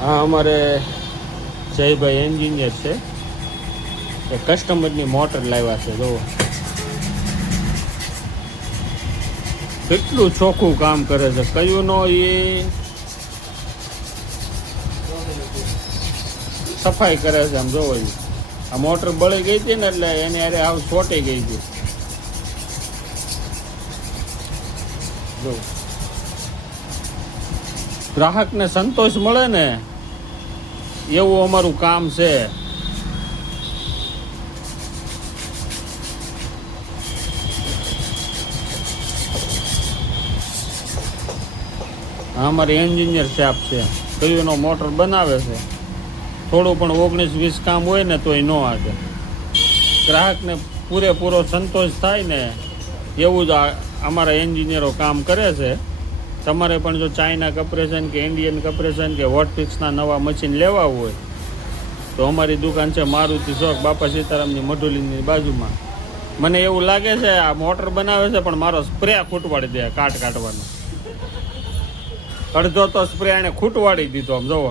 હા, અમારે જયભાઈ એન્જિનિયર છે, એ કસ્ટમરની મોટર લાવ્યા છે. જોવો કેટલું ચોખ્ખું કામ કરે છે. કયું નો એ સફાઈ કરે છે. આમ જોવો, આ મોટર બળી ગઈ હતી ને એટલે એને અરે આવ છોટી ગઈ હતી. જો ગ્રાહકને સંતોષ મળે ને એવું અમારું કામ છે. અમારી એન્જિનિયર સાહેબ છે, કયુંનો મોટર બનાવે છે. થોડું પણ 19-20 કામ હોય ને તો એ ન આવે. ગ્રાહકને પૂરેપૂરો સંતોષ થાય ને એવું જ અમારા એન્જિનિયરો કામ કરે છે. તમારે પણ જો ચાઇના કમ્પ્રેશન કે ઇન્ડિયન કમ્પ્રેશન કે વોટફિક્સના નવા મશીન લેવા હોય તો અમારી દુકાન છે મારુતિ ચોક, બાપા સીતારામની મઢુલીની બાજુમાં. મને એવું લાગે છે આ મોટર બનાવે છે પણ મારો સ્પ્રે ખૂટવાડી દે કાટવાનો. અડધો તો સ્પ્રે એને ખૂટવાડી દીધો. આમ જોવો